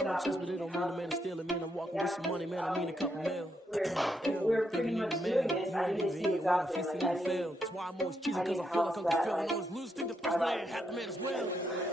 on my chest, but it don't mean the man is stealing. Man, I'm walking with some money, man. I mean a couple mil. We're pretty much doing this. I need to see what's out there. Like, That's why I'm always cheesing, because I feel like I'm fulfilling. Always lose, think the first man ain't half the man as well.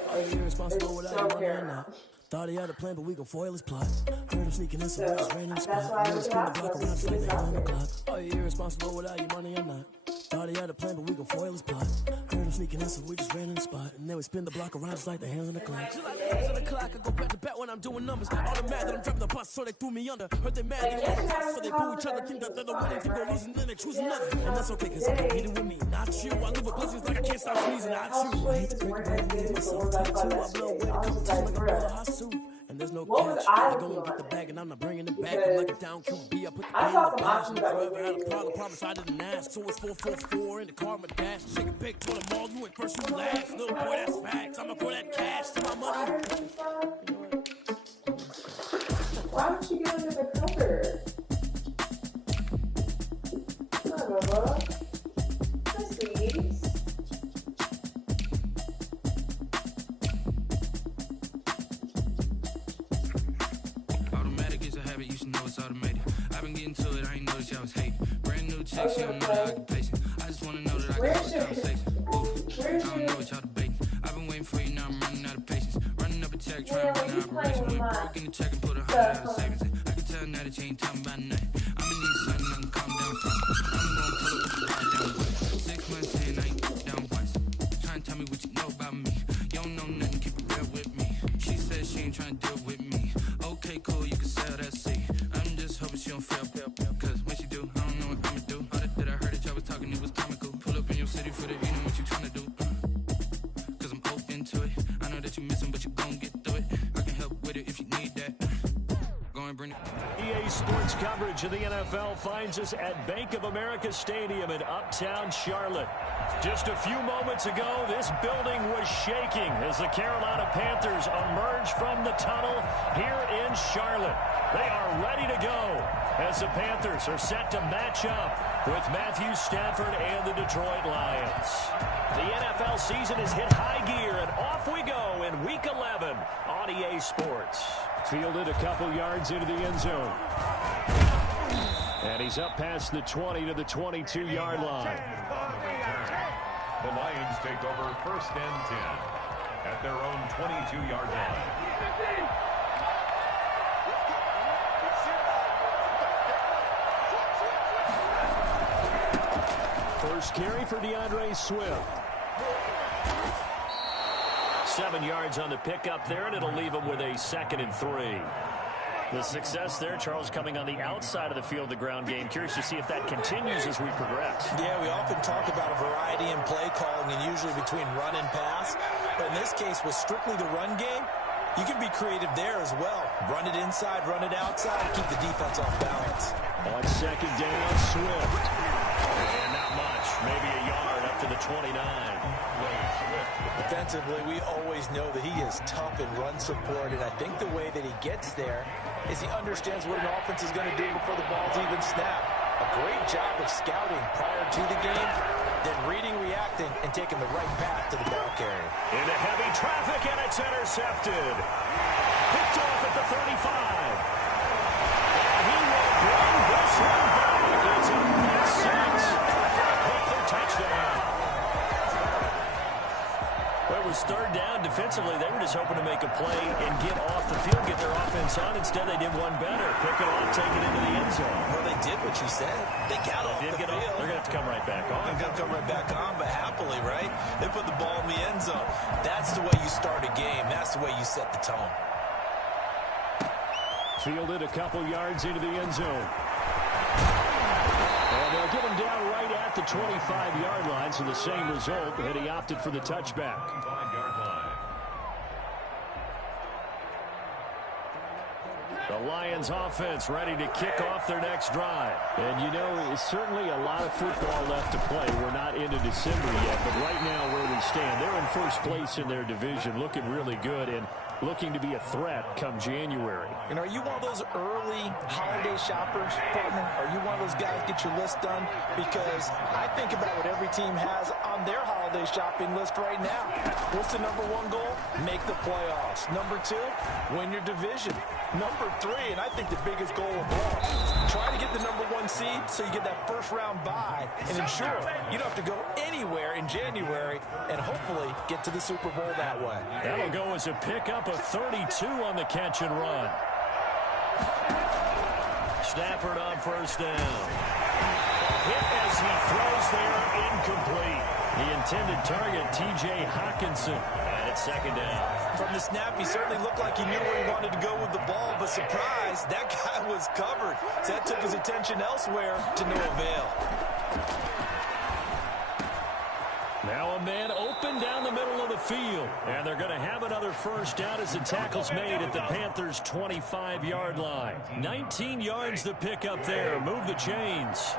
Are you irresponsible without you money or not? Thought he had a plan, but we gon' foil his plot. Heard him sneaking in, so we just ran in the spot. Never spin the block around just like the hell on the clock. Are you irresponsible without your money or not? Thought he had a plan, but we gon' foil his plot. Heard him sneaking in, so we just ran in the spot. And then we spin the block around just like the hands on the clock. Just like the hands on the clock, I go back to back when I'm doing numbers. All the mad that I'm dropping the bus, so they threw me under. Heard they mad, they don't want so they pull each other. Think that they're the winning team, go losing, then they choose another. And that's okay, cause I'm competing with me, not you. I live with blessings like I can't stop sneezing, not you. I hate to break it down, myself tattoo. I blow away the competition like a bowl of hot soup. And there's no catch. I go and get the bag, and I'm not bringing it back. I'm like a down QB. I put the pain in the bash. And forever had a problem. Promise I didn't ask. So it's 444 in the car, my dash. Shake a big told them all. You ain't first, you last. Little boy, that's facts. I'ma throw that cash to my money. Why don't you get under the cover? Hi, Bubba. Hi, sweeties. Automated. I've been getting to it, I ain't noticed y'all was hating. Brand new chicks, you don't know the occupation. I just wanna know that I can have a conversation. Oof, I don't know what y'all debating. I've been waiting for you, now I'm running out of patience. Running up a check, trying to run an operation. Went broke in the check and put 100 out of savings. I can tell now that you ain't talking about nothing. I'ma need something I can calm down from. I'm gonna pull up with the ride down with. 6 months in, I ain't down once. Trying to tell me what you know about me. You don't know nothing, keep it real with me. She said she ain't trying to deal with me. Okay, cool, you can sell that seat. Hoping she don't fail, cause when she do, I don't know what I'ma do. All that I heard that y'all was talking, it was comical. Pull up in your city for the eating, what you tryna do? Cause I'm open to it. I know that you miss him, but you gon' get through it. I can help with it if you need that. Go and bring it. EA Sports coverage of the NFL finds us at Bank of America Stadium in Uptown Charlotte. Just a few moments ago, this building was shaking as the Carolina Panthers emerged from the tunnel here in Charlotte. They are ready to go as the Panthers are set to match up with Matthew Stafford and the Detroit Lions. The NFL season has hit high gear, and off we go in Week 11 on EA Sports. Fielded a couple yards into the end zone. And he's up past the 20 to the 22-yard line. The Lions take over 1st and 10 at their own 22-yard line. First carry for DeAndre Swift. 7 yards on the pickup there, and it'll leave him with a 2nd and 3. The success there, Charles, coming on the outside of the field, the ground game. Curious to see if that continues as we progress. Yeah, we often talk about a variety in play calling and usually between run and pass. But in this case, with strictly the run game, you can be creative there as well. Run it inside, run it outside, keep the defense off balance. On 2nd down, Swift. And not much, maybe a yard up to the 29. Defensively, we always know that he is tough in run support, and I think the way that he gets there is he understands what an offense is going to do before the ball's even snapped. A great job of scouting prior to the game, then reading, reacting, and taking the right path to the ball carrier. Into heavy traffic, and it's intercepted. Picked off at the 35. And he will bring this one back. It's a pick six for a Panther touchdown. Well, it was 3rd down. Defensively, they were just hoping to make a play and get off the field, get their offense on. Instead, they did one better. Pick it off, take it into the end zone. Well, they did what you said. They got off the field. They're going to have to come right back on. They're going to come right back on, but happily, right? They put the ball in the end zone. That's the way you start a game. That's the way you set the tone. Fielded a couple yards into the end zone. And they'll get him down right at the 25-yard line, so the same result, and he opted for the touchback. 25-yard line. The Lions offense ready to kick off their next drive. And you know, it's certainly a lot of football left to play. We're not into December yet, but right now where we stand, they're in first place in their division, looking really good and looking to be a threat come January. And are you one of those early holiday shoppers, partner? Are you one of those guys get your list done? Because I think about what every team has on their holiday holiday shopping list right now. What's the number one goal? Make the playoffs. Number 2, win your division. Number 3, and I think the biggest goal of all, try to get the number 1 seed so you get that first round bye and ensure you don't have to go anywhere in January and hopefully get to the Super Bowl that way. That'll go as a pickup of 32 on the catch and run. Stafford on first down. Hit as he throws there, incomplete. The intended target, T.J. Hawkinson, and it's second down. From the snap, he certainly looked like he knew where he wanted to go with the ball, but surprise, that guy was covered. So that took his attention elsewhere to no avail. Now a man open down the middle of the field. And they're going to have another first down as the tackle's made at the Panthers' 25-yard line. 19 yards to pick up there. Move the chains.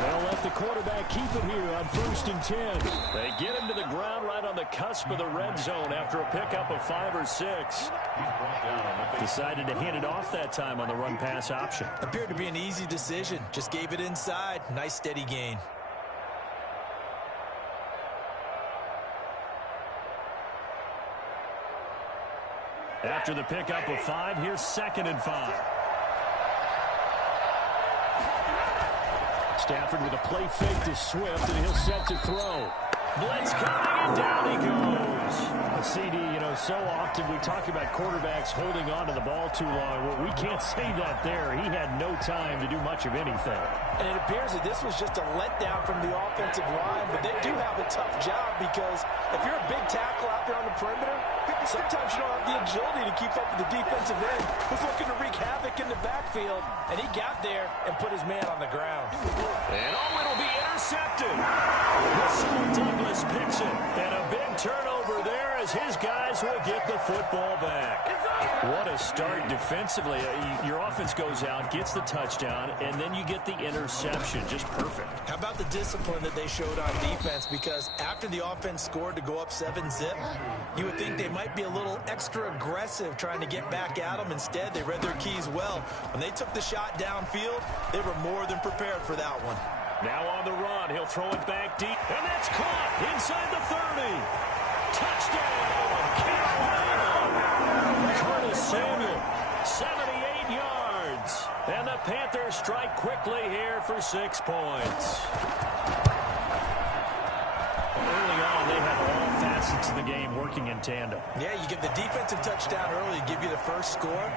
They'll let the quarterback keep it here on 1st and 10. They get him to the ground right on the cusp of the red zone after a pickup of 5 or 6. Decided to hand it off that time on the run-pass option. Appeared to be an easy decision. Just gave it inside. Nice steady gain. After the pickup of 5, here's 2nd and 5. Stafford with a play fake to Swift, and he'll set to throw. Blitz coming, and down he goes. A CD, so often we talk about quarterbacks holding on to the ball too long. Well, we can't say that there. He had no time to do much of anything. And it appears that this was just a letdown from the offensive line, but they do have a tough job because if you're a big tackle out there on the perimeter, sometimes you don't have the agility to keep up with the defensive end who's looking to wreak havoc in the backfield, and he got there and put his man on the ground. And it'll be intercepted. Russell Douglas picks it, and a big turnover there as his guys will get the football back. What a start defensively. Your offense goes out, gets the touchdown, and then you get the interception. Just perfect. How about the discipline that they showed on defense? Because after the offense scored to go up 7-zip, you would think they might be a little extra aggressive trying to get back at them. Instead, they read their keys well. When they took the shot downfield, they were more than prepared for that one. Now on the run, he'll throw it back deep, and that's caught inside the 30. Touchdown, Carolina! Curtis Samuel, 78 yards. And the Panthers strike quickly here for 6 points. Early on, they have all facets of the game working in tandem. Yeah, you get the defensive touchdown early, give you the first score,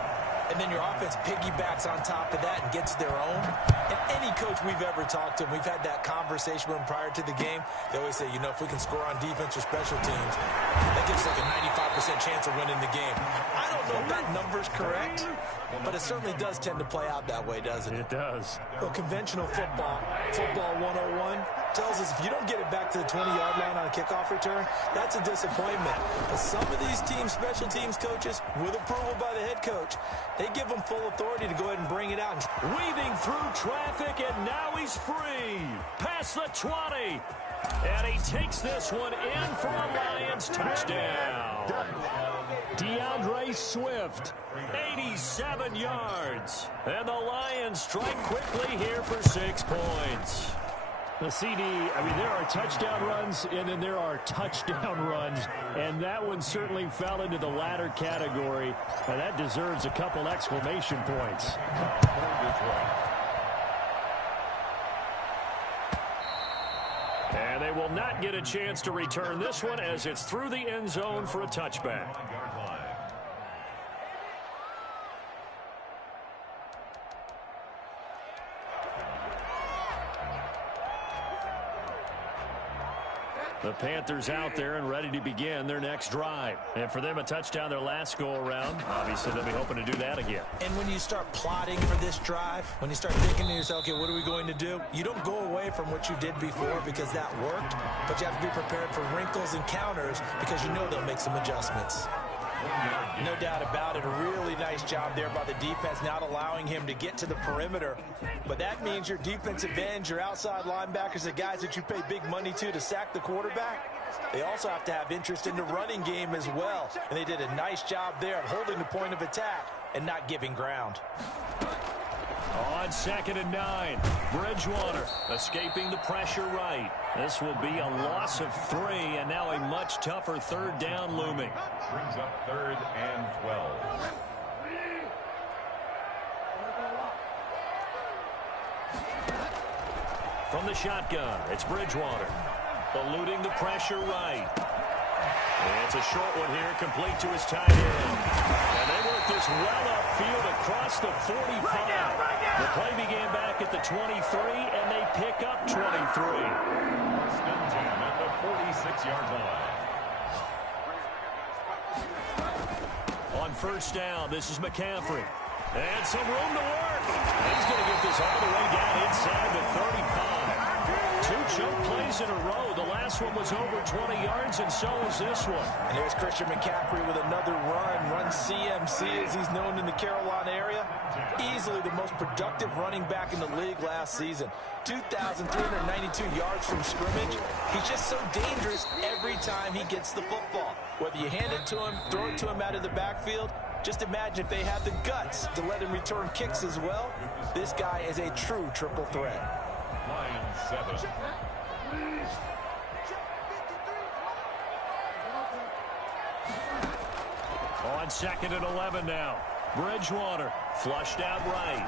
and then your offense piggybacks on top of that and gets their own. And any coach we've ever talked to, and we've had that conversation with them prior to the game, they always say, if we can score on defense or special teams, that gives like a 95% chance of winning the game. I don't know if that number's correct, but it certainly does tend to play out that way, doesn't it? It does. Well, conventional football 101, tells us if you don't get it back to the 20-yard line on a kickoff return, that's a disappointment. But some of these teams, special teams coaches, with approval by the head coach, they give them full authority to go ahead and bring it out. Weaving through traffic, and now he's free. Past the 20. And he takes this one in for a Lions touchdown. DeAndre Swift, 87 yards. And the Lions strike quickly here for 6 points. The CD, there are touchdown runs, and then there are touchdown runs, and that one certainly fell into the latter category, and that deserves a couple exclamation points. And they will not get a chance to return this one as it's through the end zone for a touchback. The Panthers out there and ready to begin their next drive. And for them, a touchdown their last go-around. Obviously, they'll be hoping to do that again. And when you start plotting for this drive, when you start thinking to yourself, okay, what are we going to do? You don't go away from what you did before because that worked, but you have to be prepared for wrinkles and counters because you know they'll make some adjustments. No doubt about it. A really nice job there by the defense, not allowing him to get to the perimeter. But that means your defensive ends, your outside linebackers, the guys that you pay big money to sack the quarterback, they also have to have interest in the running game as well. And they did a nice job there of holding the point of attack and not giving ground. On 2nd and 9, Bridgewater escaping the pressure right. This will be a loss of 3, and now a much tougher 3rd down looming. Brings up 3rd and 12. From the shotgun, it's Bridgewater. Eluding the pressure right. It's a short one here, complete to his tight end. And they work this well upfield across the 45. The play began back at the 23, and they pick up 23. First and 10 at the 46-yard line. On 1st down, this is McCaffrey. And some room to work. He's going to get this all the way down inside the 35. 2 choke plays in a row. The last one was over 20 yards, and so is this one. And there's Christian McCaffrey with another run CMC, as he's known in the Carolina area. Easily the most productive running back in the league last season. 2,392 yards from scrimmage. He's just so dangerous every time he gets the football. Whether you hand it to him, throw it to him out of the backfield, just imagine if they had the guts to let him return kicks as well. This guy is a true triple threat. Line 7. On 2nd and 11 now. Bridgewater flushed out right.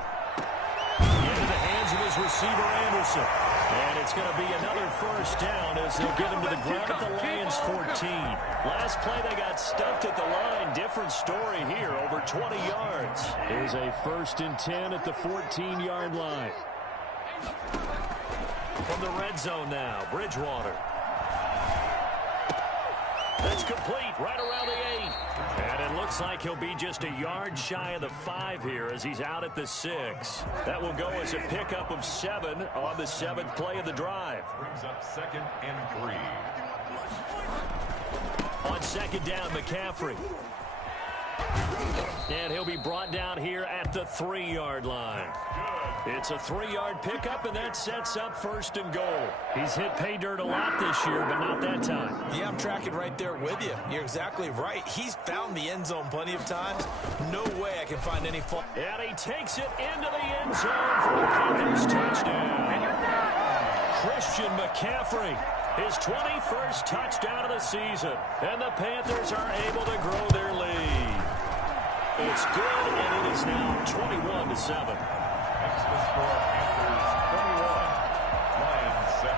Into the hands of his receiver, Anderson. And it's going to be another 1st down as they'll get him to the ground at the Lions 14. Last play they got stuffed at the line. Different story here, over 20 yards. Here's a 1st and 10 at the 14-yard line. From the red zone now, Bridgewater. That's complete right around the 8. And it looks like he'll be just a yard shy of the 5 here as he's out at the 6. That will go as a pickup of 7 on the 7th play of the drive. Brings up 2nd and 3. On 2nd down, McCaffrey. And he'll be brought down here at the 3-yard line. It's a 3-yard pickup, and that sets up 1st and goal. He's hit pay dirt a lot this year, but not that time. Yeah, I'm tracking right there with you. You're exactly right. He's found the end zone plenty of times. No way I can find any fault. And he takes it into the end zone for the Panthers touchdown. Christian McCaffrey, his 21st touchdown of the season. And the Panthers are able to grow their lead. It's good, and it is now 21-7. Makes the score Panthers 21, Lions 7.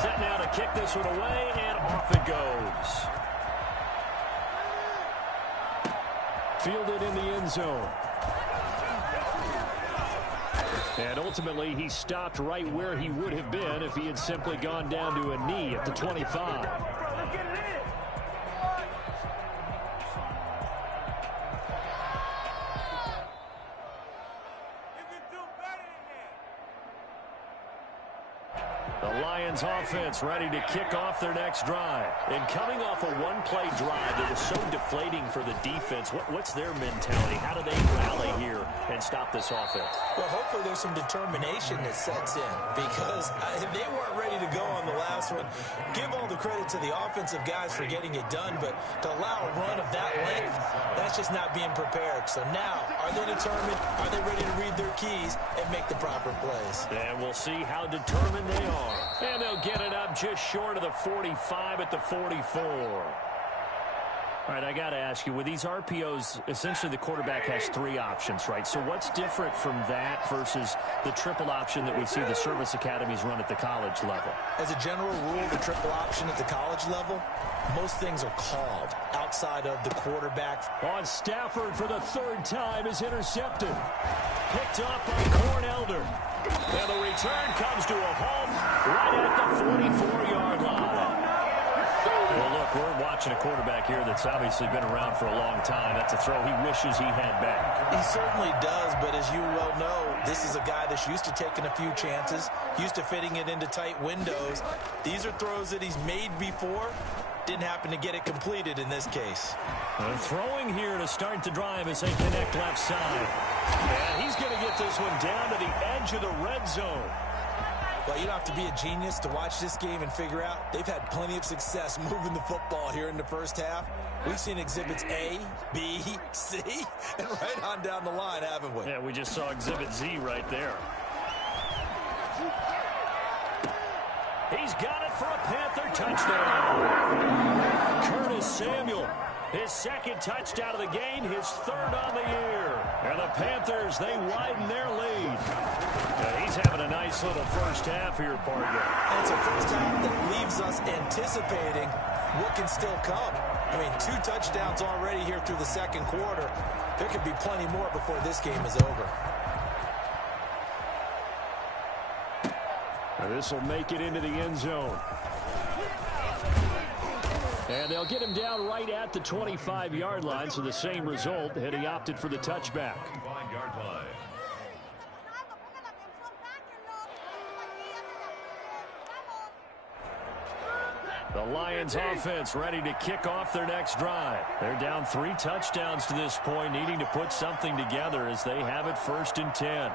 Set now to kick this one away, and off it goes. Fielded in the end zone. And ultimately, he stopped right where he would have been if he had simply gone down to a knee at the 25. Offense ready to kick off their next drive. And coming off a one-play drive that was so deflating for the defense, what's their mentality? How do they rally here and stop this offense? Well, hopefully there's some determination that sets in, because they weren't ready to go on the last one. Give all the credit to the offensive guys for getting it done, but to allow a run of that length, that's just not being prepared. So now, are they determined? Are they ready to read their keys and make the proper plays? And we'll see how determined they are. And they'll get it up just short of the 45 at the 44. All right, I got to ask you, with these RPOs, essentially the quarterback has 3 options, right? So what's different from that versus the triple option that we see the service academies run at the college level? As a general rule, the triple option at the college level, most things are called outside of the quarterback. On Stafford for the 3rd time is intercepted. Picked up by Cornelder. And the return comes to a halt right at the 44-yard line. Well, look, we're watching a quarterback here that's obviously been around for a long time. That's a throw he wishes he had back. He certainly does, but as you well know, this is a guy that's used to taking a few chances, used to fitting it into tight windows. These are throws that he's made before. Didn't happen to get it completed in this case. Throwing here to start the drive as they connect left side. And he's going to get this one down to the edge of the red zone. Well, you don't have to be a genius to watch this game and figure out they've had plenty of success moving the football here in the first half. We've seen exhibits A, B, C, and right on down the line, haven't we? Yeah, we just saw exhibit Z right there. He's got it for a Panther touchdown. Curtis Samuel, his second touchdown of the game, his third on the year. And the Panthers, they widen their lead. Yeah, he's having a nice little first half here, partner. And it's a first half that leaves us anticipating what can still come. I mean, 2 touchdowns already here through the second quarter. There could be plenty more before this game is over. This will make it into the end zone. And they'll get him down right at the 25-yard line, so the same result, and he opted for the touchback. 25-yard line. The Lions offense ready to kick off their next drive. They're down 3 touchdowns to this point, needing to put something together as they have it 1st and 10.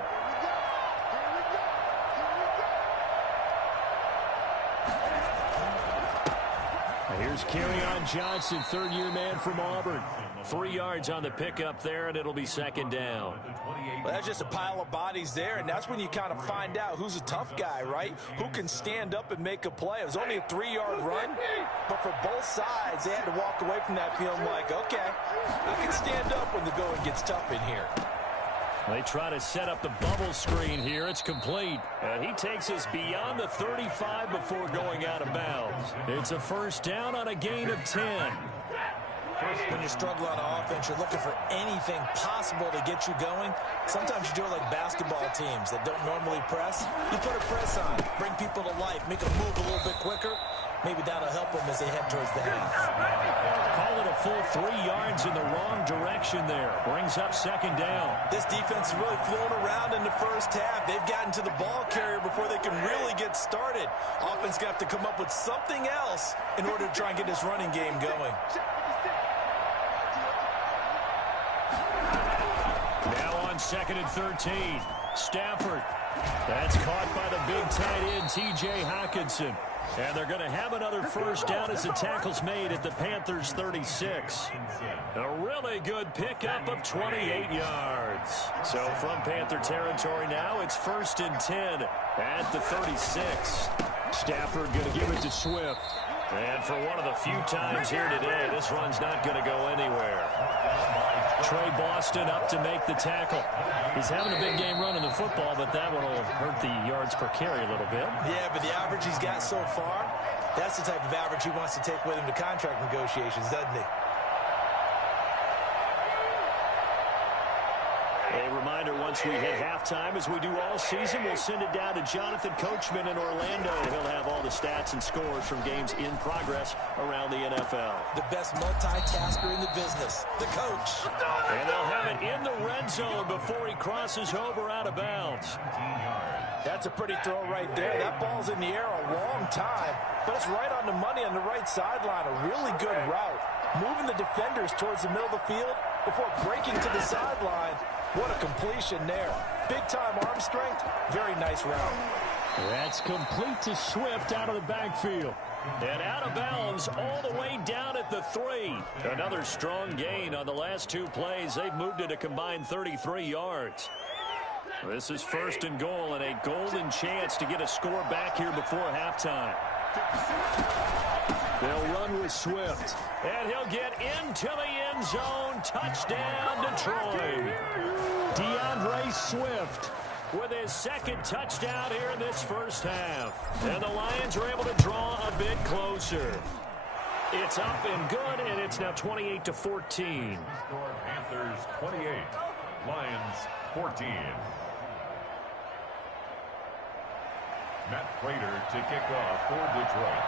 Here's Kerryon Johnson, third-year man from Auburn. 3 yards on the pickup there, and it'll be 2nd down. Well, that's just a pile of bodies there, and that's when you kind of find out who's a tough guy, right? Who can stand up and make a play. It was only a 3-yard run, but for both sides, they had to walk away from that feeling like, okay, I can stand up when the going gets tough in here. They try to set up the bubble screen here. It's complete. And he takes us beyond the 35 before going out of bounds. It's a 1st down on a gain of 10. When you struggle on offense, you're looking for anything possible to get you going. Sometimes you do it like basketball teams that don't normally press. You put a press on, bring people to life, make them move a little bit quicker. Maybe that'll help them as they head towards the half. Call it a full 3 yards in the wrong direction there. Brings up 2nd down. This defense is really flown around in the first half. They've gotten to the ball carrier before they can really get started. Offense got to come up with something else in order to try and get this running game going. Now on 2nd and 13. Stafford. That's caught by the big tight end, T.J. Hockenson. And they're going to have another 1st down as the tackle's made at the Panthers' 36. A really good pickup of 28 yards. So from Panther territory now, it's 1st and 10 at the 36. Stafford going to give it to Swift. And for one of the few times here today, this run's not going to go anywhere. Trey Boston up to make the tackle. He's having a big game running the football, but that one will hurt the yards per carry a little bit. Yeah, but the average he's got so far, that's the type of average he wants to take with him to contract negotiations, doesn't he? A reminder, once we hit halftime, as we do all season, we'll send it down to Jonathan Coachman in Orlando. He'll have all the stats and scores from games in progress around the NFL. The best multitasker in the business, the coach. And they'll have it in the red zone before he crosses over out of bounds. That's a pretty throw right there. That ball's in the air a long time, but it's right on the money on the right sideline. A really good route. Moving the defenders towards the middle of the field before breaking to the sideline. What a completion there. Big-time arm strength. Very nice route. That's complete to Swift out of the backfield. And out of bounds all the way down at the 3. Another strong gain on the last 2 plays. They've moved it a combined 33 yards. This is 1st and goal and a golden chance to get a score back here before halftime. They'll run with Swift. And he'll get into the end zone. Touchdown, Detroit. DeAndre Swift with his 2nd touchdown here in this first half. And the Lions are able to draw a bit closer. It's up and good, and it's now 28-14. Panthers 28, Lions 14. Matt Prater to kick off for Detroit.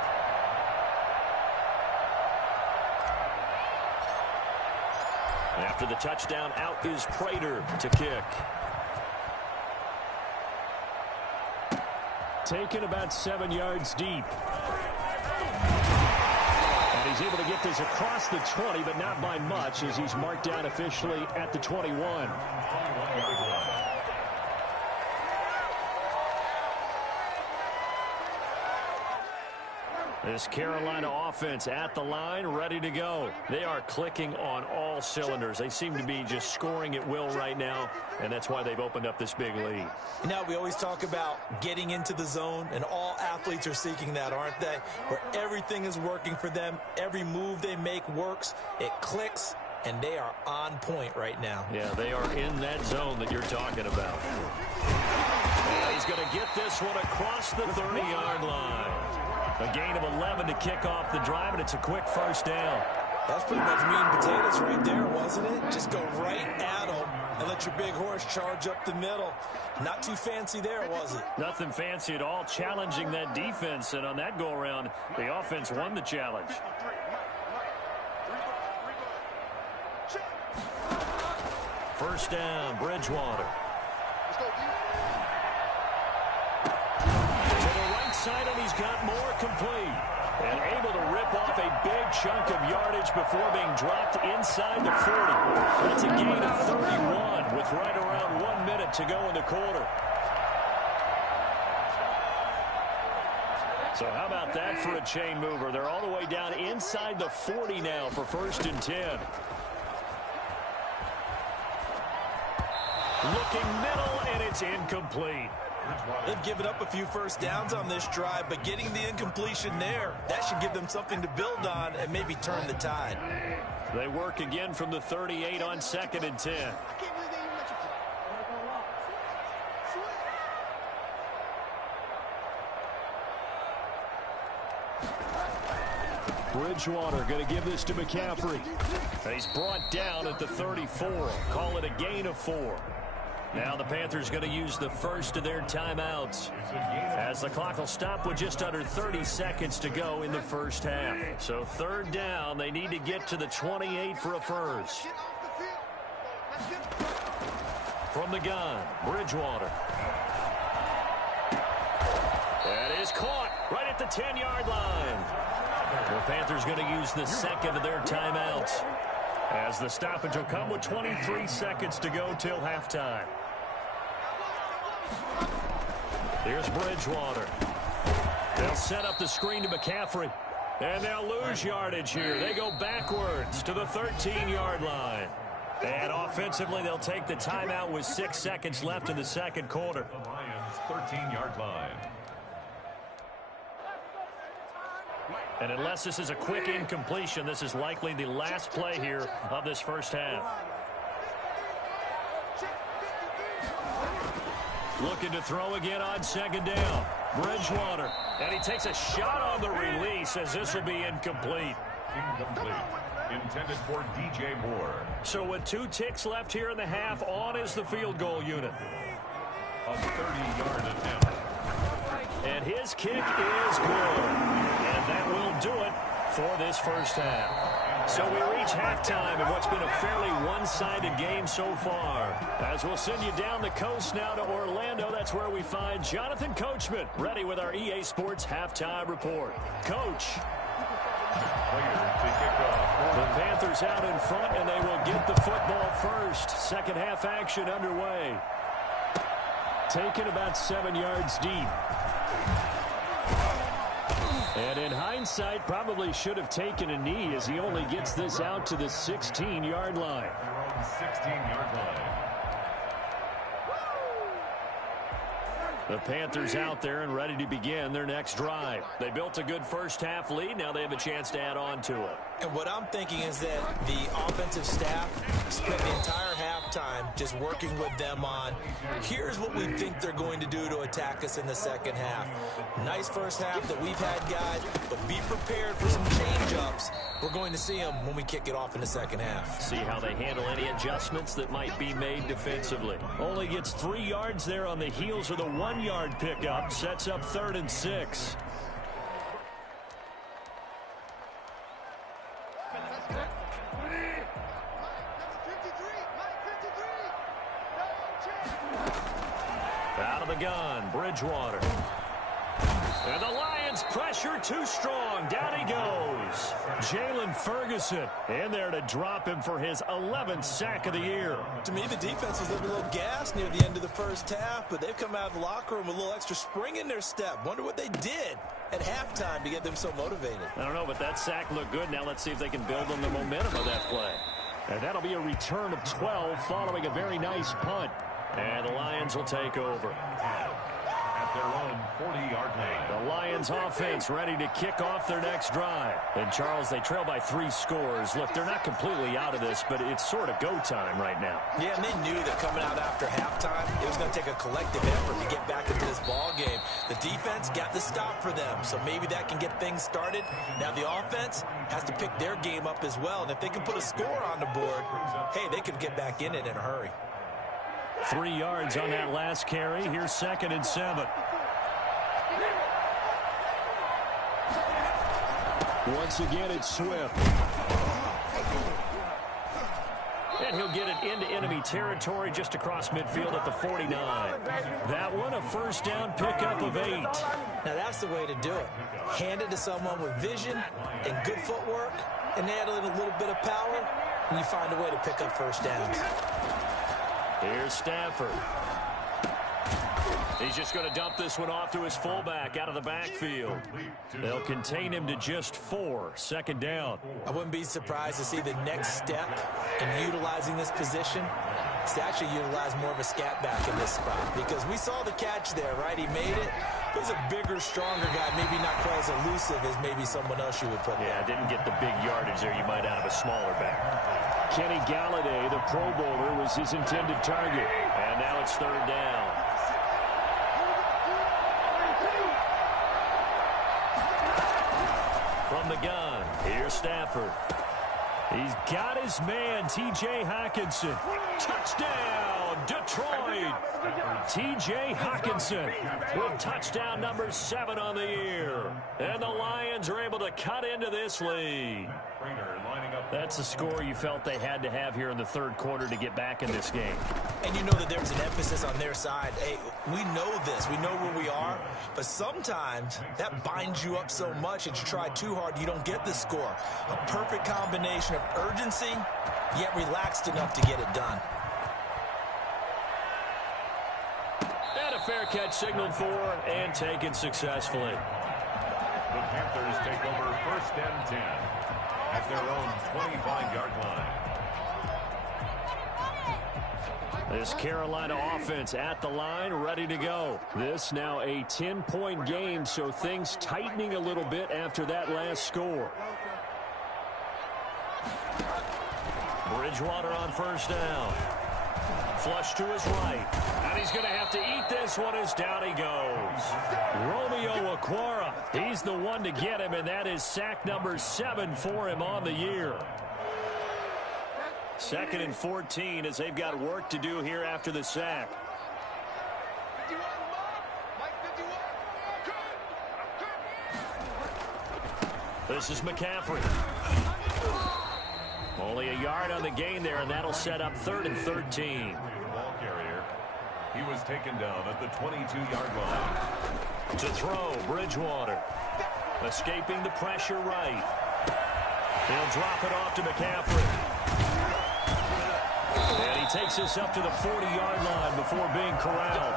After the touchdown, out is Prater to kick. Taken about 7 yards deep. And he's able to get this across the 20, but not by much, as he's marked down officially at the 21. This Carolina offense at the line, ready to go. They are clicking on all cylinders. They seem to be just scoring at will right now, and that's why they've opened up this big lead. You know, we always talk about getting into the zone, and all athletes are seeking that, aren't they? Where everything is working for them. Every move they make works. It clicks, and they are on point right now. Yeah, they are in that zone that you're talking about. And he's going to get this one across the 30-yard line. A gain of 11 to kick off the drive, and it's a quick first down. That's pretty much meat and potatoes right there, wasn't it? Just go right at them and let your big horse charge up the middle. Not too fancy there, was it? Nothing fancy at all, challenging that defense, and on that go-around, the offense won the challenge. First down, Bridgewater. To the right side, and he's got more complete. And able to rip off a big chunk of yardage before being dropped inside the 40. That's a gain of 31 with right around 1 minute to go in the quarter. So how about that for a chain mover? They're all the way down inside the 40 now for 1st and 10. Looking middle, and it's incomplete. They've given up a few first downs on this drive, but getting the incompletion there, that should give them something to build on and maybe turn the tide. They work again from the 38 on 2nd and 10. Bridgewater going to give this to McCaffrey. He's brought down at the 34. Call it a gain of 4. Now the Panthers going to use the first of their timeouts as the clock will stop with just under 30 seconds to go in the first half. So 3rd down, they need to get to the 28 for a first. From the gun, Bridgewater. That is caught right at the 10-yard line. The Panthers going to use the second of their timeouts as the stoppage will come with 23 seconds to go till halftime. Here's Bridgewater. They'll set up the screen to McCaffrey, and they'll lose yardage here. They go backwards to the 13-yard line. And offensively, they'll take the timeout with 6 seconds left in the second quarter. The Lions' 13-yard line. And unless this is a quick incompletion, this is likely the last play here of this first half. Looking to throw again on 2nd down. Bridgewater. And he takes a shot on the release as this will be incomplete. Incomplete. Intended for DJ Moore. So with 2 ticks left here in the half, on is the field goal unit. A 30-yard attempt. And his kick is good. And that will do it for this first half. So we reach halftime in what's been a fairly one-sided game so far. As we'll send you down the coast now to Orlando, that's where we find Jonathan Coachman, ready with our EA Sports halftime report. Coach. The Panthers out in front, and they will get the football first. Second half action underway. Taken about 7 yards deep. And in hindsight, probably should have taken a knee as he only gets this out to the 16-yard line. 16-yard line. The Panthers out there and ready to begin their next drive. They built a good first half lead. Now they have a chance to add on to it. And what I'm thinking is that the offensive staff spent the entire halftime just working with them on, here's what we think they're going to do to attack us in the second half. Nice first half that we've had, guys, but be prepared for some change-ups. We're going to see them when we kick it off in the second half. See how they handle any adjustments that might be made defensively. Only gets 3 yards there on the heels of the 1-yard pickup. Sets up 3rd and 6. Out of the gun, Bridgewater. And the Lions pressure too strong. Down he goes. Jalen Ferguson in there to drop him for his 11th sack of the year. To me, the defense was a little gas near the end of the first half, but they've come out of the locker room with a little extra spring in their step. Wonder what they did at halftime to get them so motivated. I don't know, but that sack looked good. Now let's see if they can build on the momentum of that play. And that'll be a return of 12 following a very nice punt. And the Lions will take over. At their own 40-yard line. The Lions offense ready to kick off their next drive. And Charles, they trail by 3 scores. Look, they're not completely out of this, but it's sort of go time right now. Yeah, and they knew that coming out after halftime, it was going to take a collective effort to get back into this ball game. The defense got the stop for them, so maybe that can get things started. Now the offense has to pick their game up as well, and if they can put a score on the board, hey, they could get back in it in a hurry. 3 yards on that last carry. Here's 2nd and 7. Once again, it's Swift. And he'll get it into enemy territory just across midfield at the 49. That one, a first down pickup of 8. Now that's the way to do it. Hand it to someone with vision and good footwork, and add a little bit of power, and you find a way to pick up first downs. Here's Stafford. He's just going to dump this one off to his fullback out of the backfield. They'll contain him to just 4. 2nd down. I wouldn't be surprised to see the next step in utilizing this position is to actually utilize more of a scat back in this spot, because we saw the catch there, right? He made it. He's a bigger, stronger guy, maybe not quite as elusive as maybe someone else you would put there. Yeah, didn't get the big yardage there you might out of a smaller back. Kenny Galladay, the Pro Bowler, was his intended target. And now it's 3rd down. From the gun, here's Stafford. He's got his man, T.J. Hockenson. Touchdown, Detroit. T.J. Hockenson with touchdown number 7 on the year. And the Lions are able to cut into this lead. That's the score you felt they had to have here in the 3rd quarter to get back in this game. And you know that there was an emphasis on their side. Hey, we know this. We know where we are. But sometimes that binds you up so much that you try too hard, you don't get the score. A perfect combination of urgency, yet relaxed enough to get it done. And a fair catch signaled for and taken successfully. The Panthers take over 1st and 10 at their own 25-yard line. This Carolina offense at the line, ready to go. This now a 10-point game, so things tightening a little bit after that last score. Bridgewater on 1st down. Flush to his right. And he's going to have to eat this one as down he goes. Romeo Okwara, he's the one to get him, and that is sack number 7 for him on the year. 2nd and 14 as they've got work to do here after the sack. This is McCaffrey. Only a yard on the gain there, and that'll set up 3rd and 13. Ball carrier. He was taken down at the 22-yard line. To throw, Bridgewater. Escaping the pressure right. He'll drop it off to McCaffrey. And he takes this up to the 40-yard line before being corralled.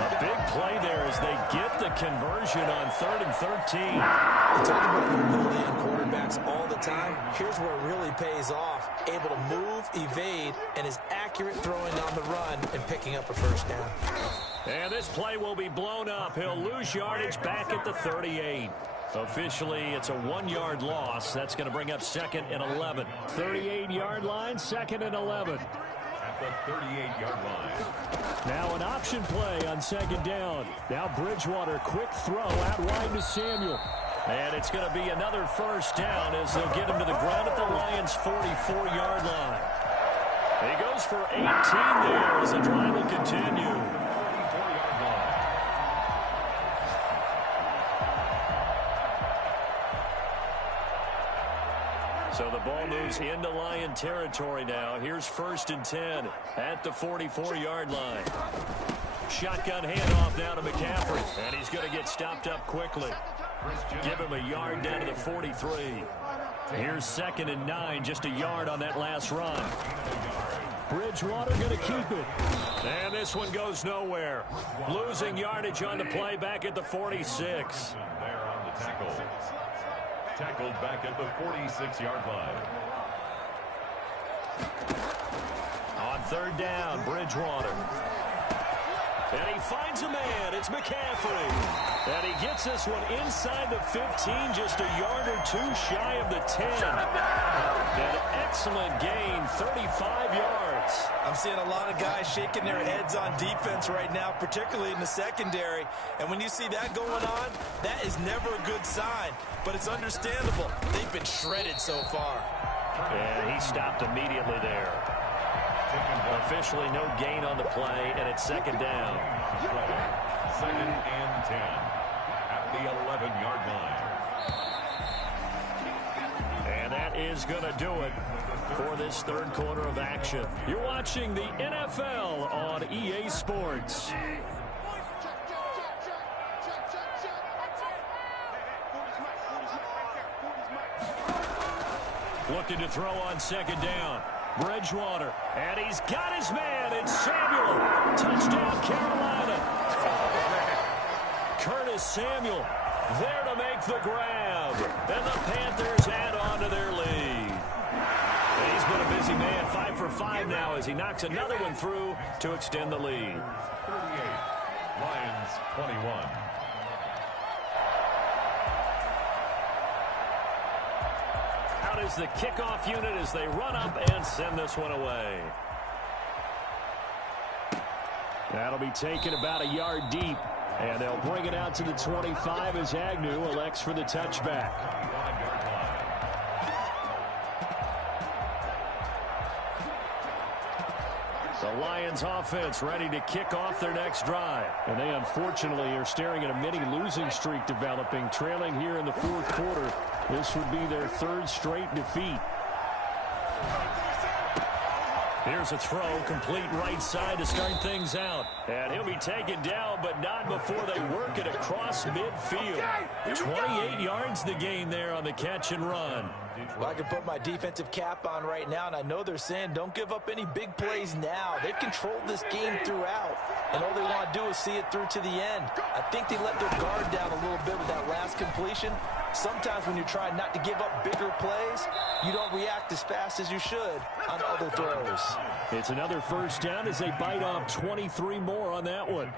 A big play there as they get the conversion on 3rd and 13. We talk about the ability in quarterbacks all the time. Here's where it really pays off. Able to move, evade, and is accurate throwing on the run and picking up a first down. And this play will be blown up. He'll lose yardage back at the 38. Officially, it's a 1-yard loss. That's going to bring up 2nd and 11. 38-yard line, 2nd and 11. At the 38-yard line. Now an option play on 2nd down. Now Bridgewater, quick throw out wide to Samuel. And it's going to be another first down as they'll get him to the ground at the Lions' 44-yard line. He goes for 18 there as the drive will continue. So the ball moves into Lion territory now. Here's 1st and 10 at the 44-yard line. Shotgun handoff now to McCaffrey. And he's going to get stopped up quickly. Give him a yard down to the 43. Here's 2nd and 9, just a yard on that last run. Bridgewater going to keep it. And this one goes nowhere. Losing yardage on the play back at the 46. There on the tackle. Tackled back at the 46-yard line. On 3rd down, Bridgewater. And he finds a man. It's McCaffrey. And he gets this one inside the 15, just a yard or two shy of the 10. An excellent gain, 35 yards. I'm seeing a lot of guys shaking their heads on defense right now, particularly in the secondary. And when you see that going on, that is never a good sign. But it's understandable. They've been shredded so far. And he stopped immediately there. Officially no gain on the play, and it's 2nd down. 2nd and 10 at the 11-yard line. And that is going to do it for this 3rd quarter of action. You're watching the NFL on EA Sports. Looking to throw on 2nd down. Bridgewater, and he's got his man. It's Samuel. Touchdown, Carolina. Curtis Samuel there to make the grab. And the Panthers add on to their lead. And he's been a busy man, 5 for 5 now as he knocks another one through to extend the lead. 38, Lions 21. Is the kickoff unit as they run up and send this one away. That'll be taken about a yard deep, and they'll bring it out to the 25 as Agnew elects for the touchback. The Lions offense ready to kick off their next drive. And they unfortunately are staring at a mini losing streak developing, trailing here in the 4th quarter. This would be their 3rd straight defeat. Here's a throw, complete right side to start things out. And he'll be taken down, but not before they work it across midfield. 28 yards the gain there on the catch and run. Well, I can put my defensive cap on right now, and I know they're saying don't give up any big plays now. They've controlled this game throughout, and all they want to do is see it through to the end. I think they let their guard down a little bit with that last completion. Sometimes when you're trying not to give up bigger plays, you don't react as fast as you should on other throws. It's another 1st down as they bite off 23 more on that one.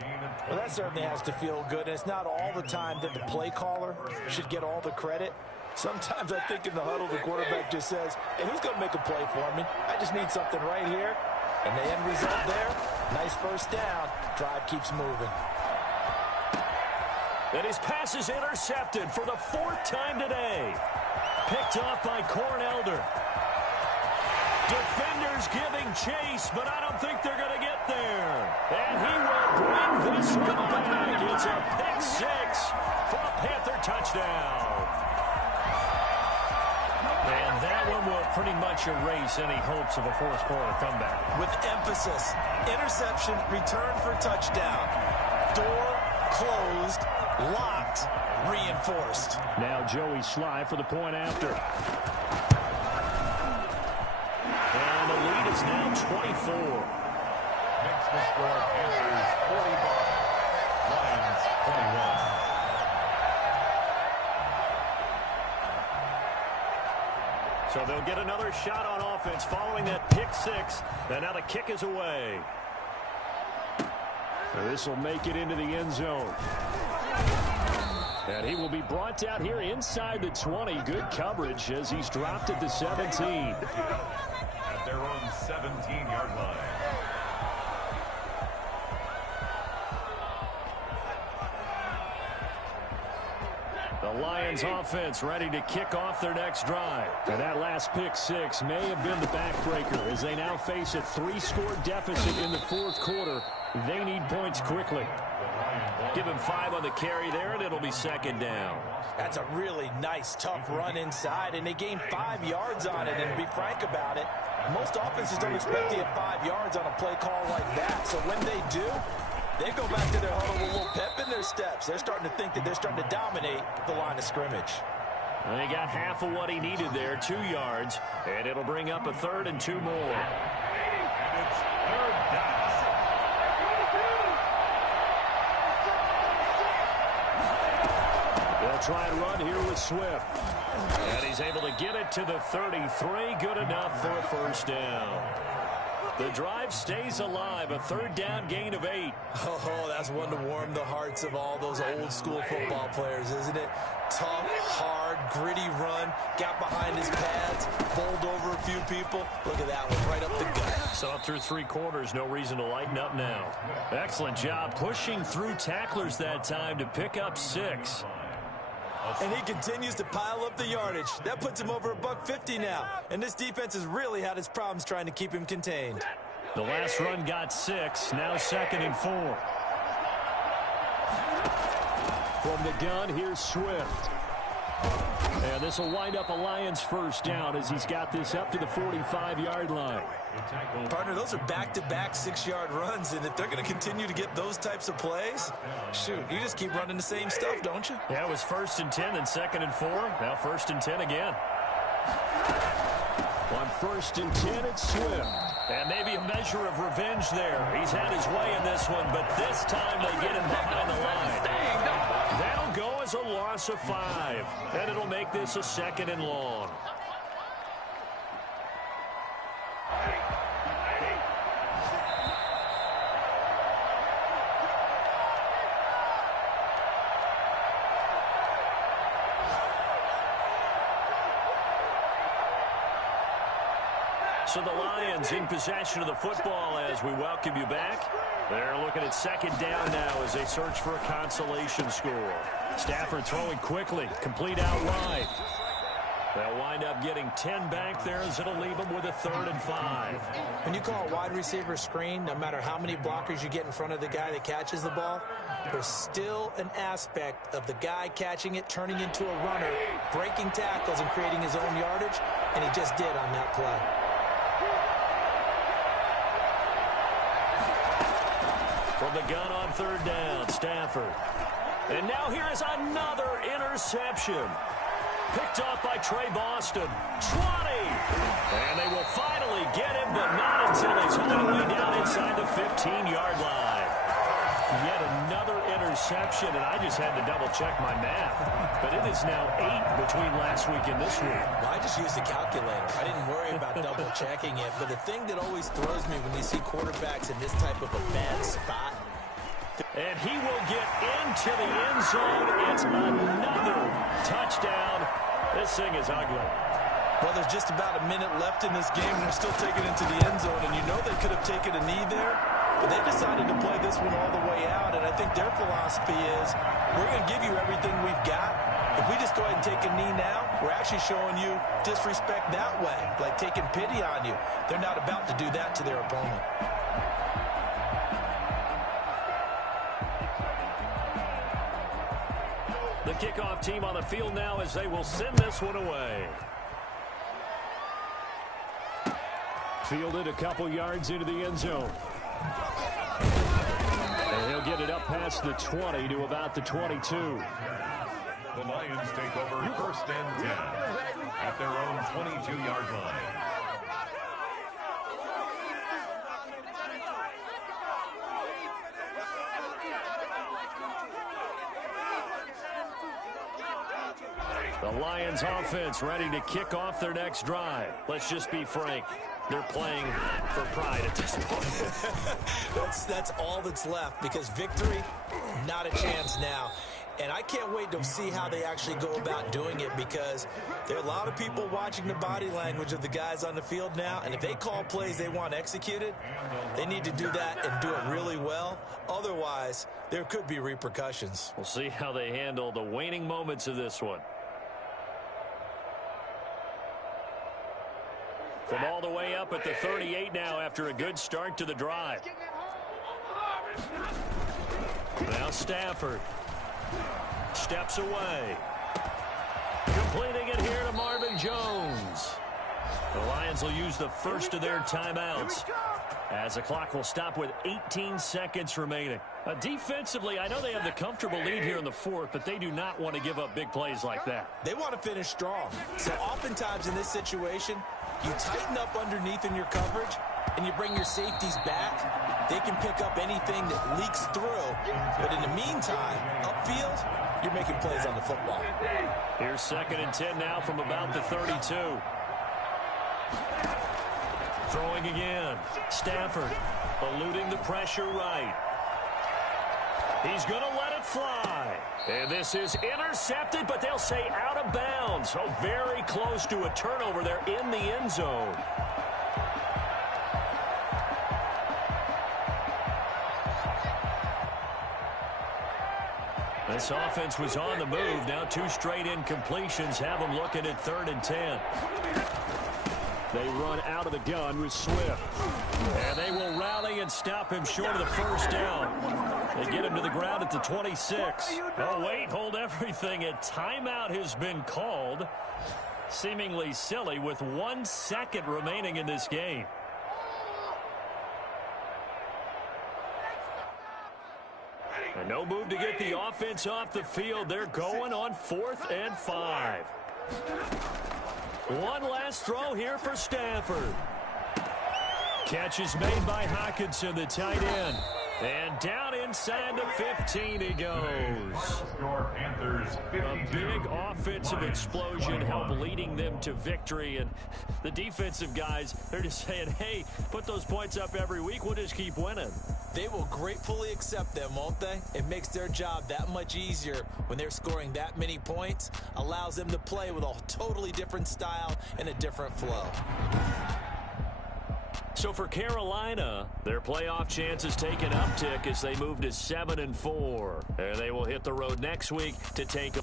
Well, that certainly has to feel good, and it's not all the time that the play caller should get all the credit. Sometimes I think in the huddle, the quarterback just says, hey, who's going to make a play for me? I just need something right here. And the end result there, nice 1st down. Drive keeps moving. And his pass is intercepted for the 4th time today. Picked off by Cornelder. Defenders giving chase, but I don't think they're going to get there. And he will bring this one back. It's a pick 6 for a Panther touchdown. And that one will pretty much erase any hopes of a 4th quarter comeback. With emphasis, interception, return for touchdown. Door closed, locked, reinforced. Now Joey Sly for the point after. And the lead is now 24. Makes the score Panthers 45, Lions 21. So they'll get another shot on offense following that pick 6. And now the kick is away. This will make it into the end zone. And he will be brought down here inside the 20. Good coverage as he's dropped at the 17. At their own 17-yard line. The Lions offense ready to kick off their next drive. And that last pick 6 may have been the backbreaker as they now face a 3-score deficit in the 4th quarter. They need points quickly. Give him 5 on the carry there, and it'll be 2nd down. That's a really nice, tough run inside, and they gained 5 yards on it. And to be frank about it, most offenses don't expect to get 5 yards on a play call like that. So when they do, they go back to their huddle with a little pep in their steps. They're starting to think that they're starting to dominate the line of scrimmage. And he got half of what he needed there, 2 yards, and it'll bring up a 3rd and 2 more. And it's 3rd down. They'll try and run here with Swift. And he's able to get it to the 33. Good enough for a 1st down. The drive stays alive. A 3rd down gain of 8. Oh, that's one to warm the hearts of all those old school football players, isn't it? Tough, hard, gritty run. Got behind his pads. Bowled over a few people. Look at that one, right up the gut. So up through 3 quarters, no reason to lighten up now. Excellent job pushing through tacklers that time to pick up 6. And he continues to pile up the yardage. That puts him over $150 now. And this defense has really had its problems trying to keep him contained. The last run got 6. Now 2nd and 4. From the gun, here's Swift. And this will wind up a Lions 1st down as he's got this up to the 45-yard line. Partner, those are back-to-back 6-yard runs, and if they're going to continue to get those types of plays, shoot, you just keep running the same stuff, don't you? Yeah, it was 1st and 10, then 2nd and 4. Now 1st and 10 again. On 1st and 10, it's Swift. And maybe a measure of revenge there. He's had his way in this one, but this time they get him behind the line. That'll go as a loss of 5. And it'll make this a 2nd and long. So the Lions in possession of the football as we welcome you back. They're looking at 2nd down now as they search for a consolation score. Stafford throwing quickly, complete out wide. They'll wind up getting 10 back there as it'll leave them with a 3rd and 5. When you call a wide receiver screen, no matter how many blockers you get in front of the guy that catches the ball, there's still an aspect of the guy catching it, turning into a runner, breaking tackles and creating his own yardage, and he just did on that play. From the gun on 3rd down, Stafford. And now here is another interception. Picked off by Trey Boston. 20! And they will finally get him, but not until he's all the way down inside the 15-yard line. Yet another interception, and I just had to double-check my math. But it is now 8 between last week and this week. Well, I just used a calculator. I didn't worry about double-checking it. But the thing that always throws me when you see quarterbacks in this type of a bad spot. And he will get into the end zone. It's another touchdown. This thing is ugly. Well, there's just about a minute left in this game. They're still taking it to the end zone. And you know they could have taken a knee there. But they decided to play this one all the way out. And I think their philosophy is, we're going to give you everything we've got. If we just go ahead and take a knee now, we're actually showing you disrespect that way. Like taking pity on you. They're not about to do that to their opponent. The kickoff team on the field now as they will send this one away. Fielded a couple yards into the end zone. And he'll get it up past the 20 to about the 22. The Lions take over 1st and 10 at their own 22-yard line. The Lions offense ready to kick off their next drive. Let's just be frank. They're playing for pride at this point. That's all that's left, because victory, not a chance now. And I can't wait to see how they actually go about doing it, because there are a lot of people watching the body language of the guys on the field now. And if they call plays they want executed, they need to do that and do it really well. Otherwise, there could be repercussions. We'll see how they handle the waning moments of this one. From all the way up at the 38 now after a good start to the drive. Now Stafford steps away. Completing it here to Marvin Jones. The Lions fans will use the first of their timeouts, as the clock will stop with 18 seconds remaining. Defensively, I know they have the comfortable lead here in the fourth, but they do not want to give up big plays like that. They want to finish strong. So oftentimes in this situation, you tighten up underneath in your coverage, and you bring your safeties back. They can pick up anything that leaks through. But in the meantime, upfield, you're making plays on the football. Here's 2nd and 10 now from about the 32. Throwing again. Stafford eluding the pressure right. He's going to let it fly. And this is intercepted, but they'll say out of bounds. Oh, very close to a turnover there in the end zone. This offense was on the move. Now 2 straight incompletions have them looking at 3rd and 10. They run out of the gun with Swift. And they will rally and stop him short of the first down. They get him to the ground at the 26. Oh, wait, hold everything. A timeout has been called. Seemingly silly with 1 second remaining in this game. And no move to get the offense off the field. They're going on 4th and 5. One last throw here for Stafford. Catch is made by Hockenson, the tight end. And down inside the 15 he goes. A big offensive explosion helped leading them to victory. And the defensive guys, they're just saying, hey, put those points up every week. We'll just keep winning. They will gratefully accept them, won't they? It makes their job that much easier when they're scoring that many points. Allows them to play with a totally different style and a different flow. So for Carolina, their playoff chances take an uptick as they move to 7-4. And they will hit the road next week to take